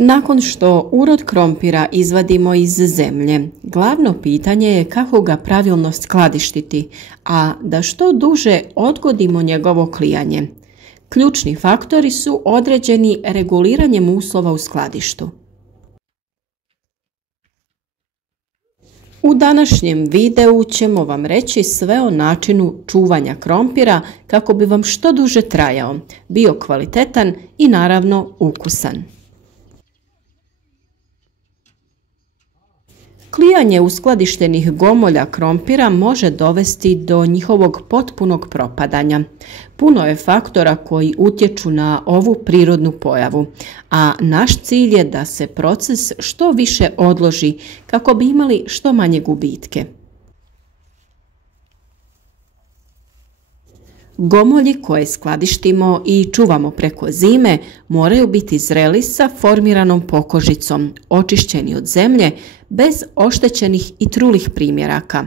Nakon što urod krompira izvadimo iz zemlje, glavno pitanje je kako ga pravilno skladištiti, a da što duže odgodimo njegovo klijanje. Ključni faktori su određeni reguliranjem uslova u skladištu. U današnjem videu ćemo vam reći sve o načinu čuvanja krompira kako bi vam što duže trajao, bio kvalitetan i naravno ukusan. Klijanje uskladištenih gomolja krompira može dovesti do njihovog potpunog propadanja. Puno je faktora koji utječu na ovu prirodnu pojavu, a naš cilj je da se proces što više odloži kako bi imali što manje gubitke. Gomolji koje skladištimo i čuvamo preko zime moraju biti zreli sa formiranom pokožicom, očišćeni od zemlje, bez oštećenih i trulih primjeraka.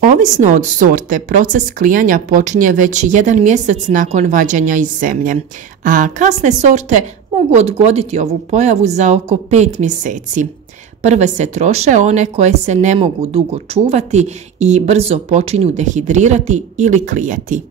Ovisno od sorte, proces klijanja počinje već 1 mjesec nakon vađenja iz zemlje, a kasne sorte mogu odgoditi ovu pojavu za oko 5 mjeseci. Prve se troše one koje se ne mogu dugo čuvati i brzo počinju dehidrirati ili klijati.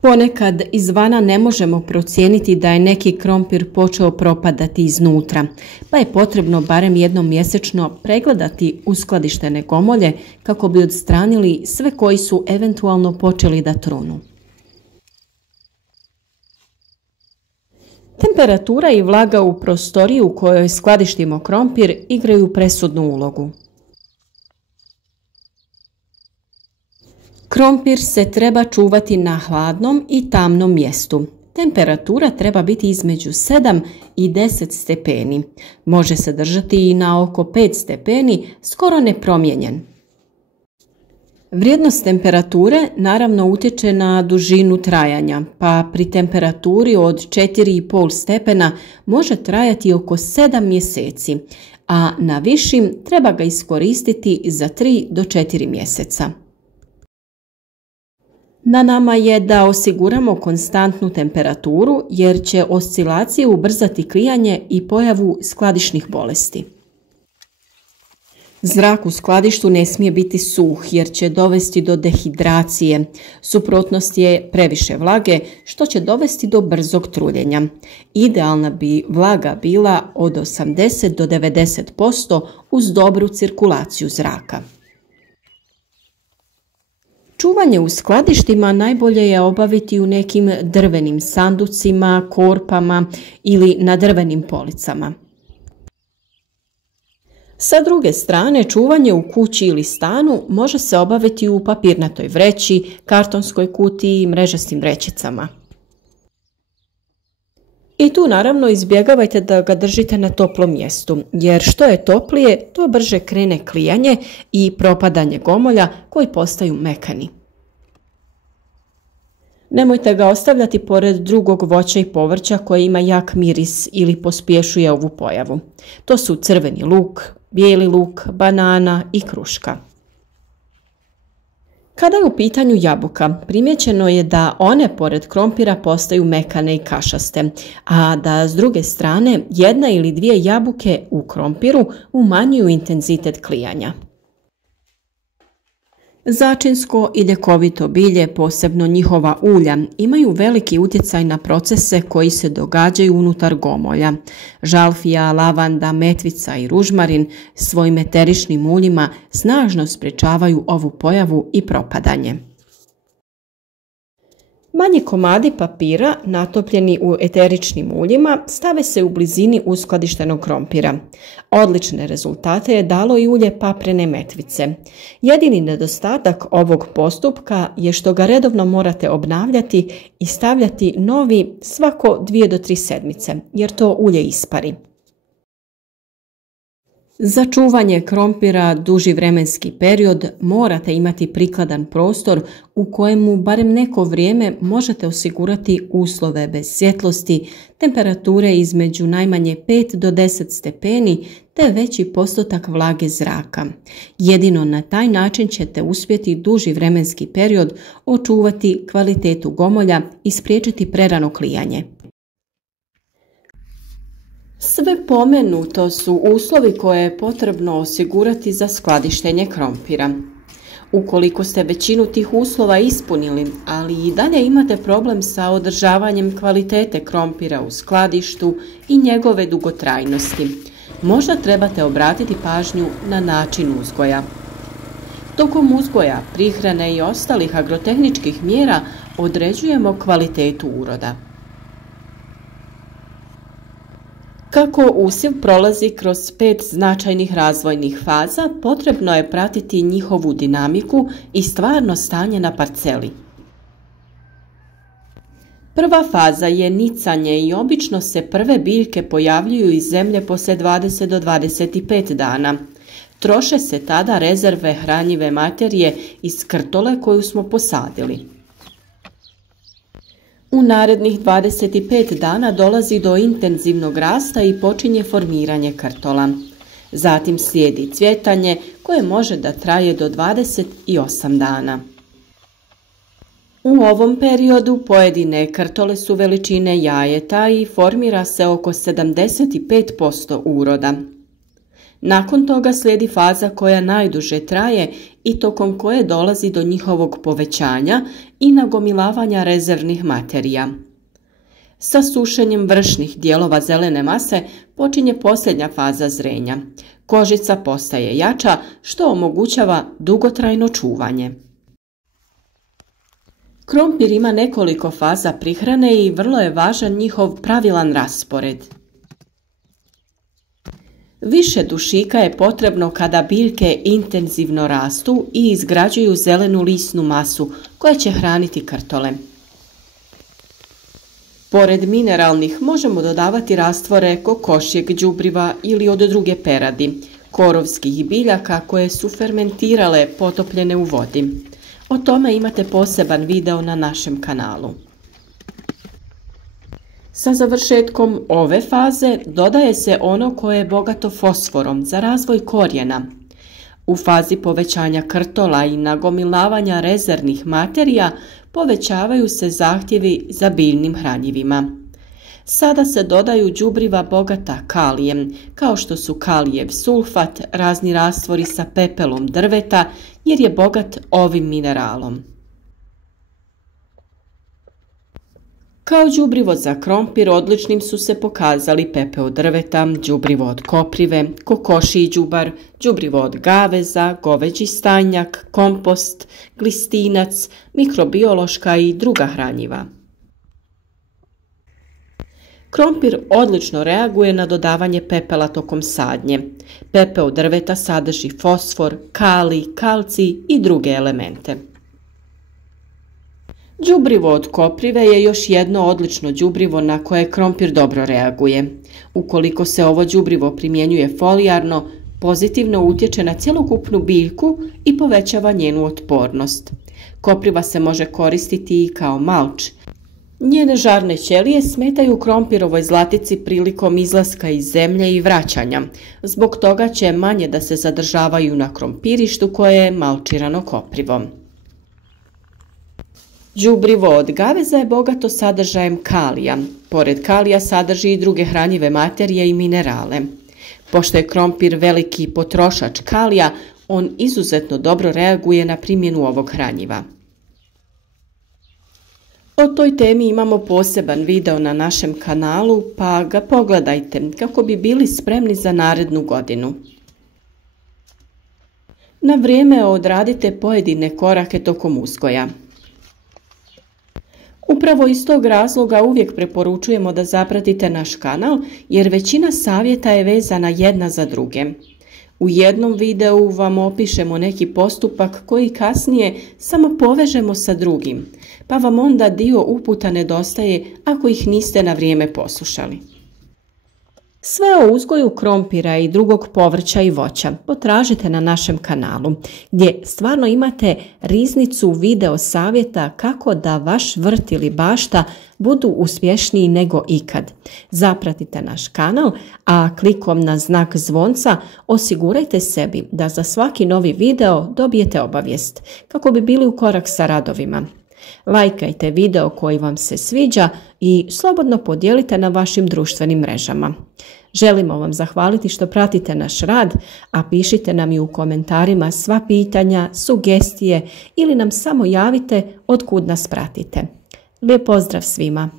Ponekad izvana ne možemo procijeniti da je neki krompir počeo propadati iznutra, pa je potrebno barem jednom mjesečno pregledati uskladištene gomolje kako bi odstranili sve koji su eventualno počeli da trunu. Temperatura i vlaga u prostoriji u kojoj skladištimo krompir igraju presudnu ulogu. Krompir se treba čuvati na hladnom i tamnom mjestu. Temperatura treba biti između 7 i 10 stepeni. Može se držati i na oko 5 stepeni, skoro nepromijenjen. Vrijednost temperature naravno utječe na dužinu trajanja, pa pri temperaturi od 4,5 stepena može trajati oko 7 mjeseci, a na višim treba ga iskoristiti za 3 do 4 mjeseca. Na nama je da osiguramo konstantnu temperaturu jer će oscilacije ubrzati klijanje i pojavu skladišnih bolesti. Zrak u skladištu ne smije biti suh jer će dovesti do dehidracije. Suprotnost je previše vlage što će dovesti do brzog truljenja. Idealna bi vlaga bila od 80 do 90% uz dobru cirkulaciju zraka. Čuvanje u skladištima najbolje je obaviti u nekim drvenim sanducima, korpama ili na drvenim policama. Sa druge strane, čuvanje u kući ili stanu može se obaviti u papirnatoj vreći, kartonskoj kutiji i mrežastim vrećicama. I tu naravno izbjegavajte da ga držite na toplom mjestu, jer što je toplije, to brže krene klijanje i propadanje gomolja koji postaju mekani. Nemojte ga ostavljati pored drugog voća i povrća koje ima jak miris ili pospješuje ovu pojavu. To su crveni luk, bijeli luk, banana i kruška. Kada je u pitanju jabuka, primijećeno je da one pored krompira postaju mekane i kašaste, a da s druge strane 1 ili 2 jabuke u krompiru umanjuju intenzitet klijanja. Začinsko i ljekovito bilje, posebno njihova ulja, imaju veliki utjecaj na procese koji se događaju unutar gomolja. Žalfija, lavanda, metvica i ružmarin svojim eteričnim uljima snažno sprječavaju ovu pojavu i propadanje. Manji komadi papira natopljeni u eteričnim uljima stave se u blizini uskladištenog krompira. Odlične rezultate je dalo i ulje paprene metvice. Jedini nedostatak ovog postupka je što ga redovno morate obnavljati i stavljati novi svako 2 do 3 sedmice, jer to ulje ispari. Za čuvanje krompira duži vremenski period morate imati prikladan prostor u kojemu barem neko vrijeme možete osigurati uslove bez svjetlosti, temperature između najmanje 5 do 10 stepeni te veći postotak vlage zraka. Jedino na taj način ćete uspjeti duži vremenski period očuvati kvalitetu gomolja i spriječiti prerano klijanje. Sve pomenuto su uslovi koje je potrebno osigurati za skladištenje krompira. Ukoliko ste većinu tih uslova ispunili, ali i dalje imate problem sa održavanjem kvalitete krompira u skladištu i njegove dugotrajnosti, možda trebate obratiti pažnju na način uzgoja. Tokom uzgoja, prihrane i ostalih agrotehničkih mjera određujemo kvalitetu uroda. Kako usjev prolazi kroz 5 značajnih razvojnih faza, potrebno je pratiti njihovu dinamiku i stvarno stanje na parceli. Prva faza je nicanje i obično se prve biljke pojavljuju iz zemlje poslije 20 do 25 dana. Troše se tada rezerve hranjive materije iz krtole koju smo posadili. U narednih 25 dana dolazi do intenzivnog rasta i počinje formiranje krtola. Zatim slijedi cvjetanje koje može da traje do 28 dana. U ovom periodu pojedine krtole su veličine jajeta i formira se oko 75% uroda. Nakon toga slijedi faza koja najduže traje i tokom koje dolazi do njihovog povećanja i nagomilavanja rezervnih materija. Sa sušenjem vršnih dijelova zelene mase počinje posljednja faza zrenja. Kožica postaje jača što omogućava dugotrajno čuvanje. Krompir ima nekoliko faza prihrane i vrlo je važan njihov pravilan raspored. Više dušika je potrebno kada biljke intenzivno rastu i izgrađuju zelenu lisnu masu koja će hraniti krtole. Pored mineralnih možemo dodavati rastvore kokošjeg đubriva ili od druge peradi, korovskih biljaka koje su fermentirale potopljene u vodi. O tome imate poseban video na našem kanalu. Sa završetkom ove faze dodaje se ono koje je bogato fosforom za razvoj korijena. U fazi povećanja krtola i nagomilavanja rezervnih materija povećavaju se zahtjevi za biljnim hranjivima. Sada se dodaju đubriva bogata kalijem, kao što su kalijev sulfat, razni rastvori sa pepelom drveta, jer je bogat ovim mineralom. Kao đubrivo za krompir odličnim su se pokazali pepeo drveta, đubrivo od koprive, kokošji đubar, đubrivo od gaveza, goveđi stajnjak, kompost, glistinac, mikrobiološka i druga hranjiva. Krompir odlično reaguje na dodavanje pepela tokom sadnje. Pepeo drveta sadrži fosfor, kalij, kalcij i druge elemente. Đubrivo od koprive je još jedno odlično đubrivo na koje krompir dobro reaguje. Ukoliko se ovo đubrivo primjenjuje folijarno, pozitivno utječe na cjelokupnu biljku i povećava njenu otpornost. Kopriva se može koristiti i kao malč. Njene žarne ćelije smetaju krompirovoj zlatici prilikom izlaska iz zemlje i vraćanja. Zbog toga će manje da se zadržavaju na krompirištu koje je malčirano koprivom. Đubrivo od gaveza je bogato sadržajem kalija. Pored kalija sadrži i druge hranjive materije i minerale. Pošto je krompir veliki potrošač kalija, on izuzetno dobro reaguje na primjenu ovog hranjiva. O toj temi imamo poseban video na našem kanalu, pa ga pogledajte kako bi bili spremni za narednu godinu. Na vrijeme odradite pojedine korake tokom uzgoja. Upravo iz tog razloga uvijek preporučujemo da zapratite naš kanal jer većina savjeta je vezana jedna za druge. U jednom videu vam opišemo neki postupak koji kasnije samo povežemo sa drugim, pa vam onda dio uputa nedostaje ako ih niste na vrijeme poslušali. Sve o uzgoju krompira i drugog povrća i voća potražite na našem kanalu, gdje stvarno imate riznicu video savjeta kako da vaš vrt ili bašta budu uspješniji nego ikad. Zapratite naš kanal, a klikom na znak zvonca osigurajte sebi da za svaki novi video dobijete obavijest kako bi bili u korak sa radovima. Lajkajte video koji vam se sviđa i slobodno podijelite na vašim društvenim mrežama. Želimo vam zahvaliti što pratite naš rad, a pišite nam i u komentarima sva pitanja, sugestije ili nam samo javite od kud nas pratite. Lijep pozdrav svima!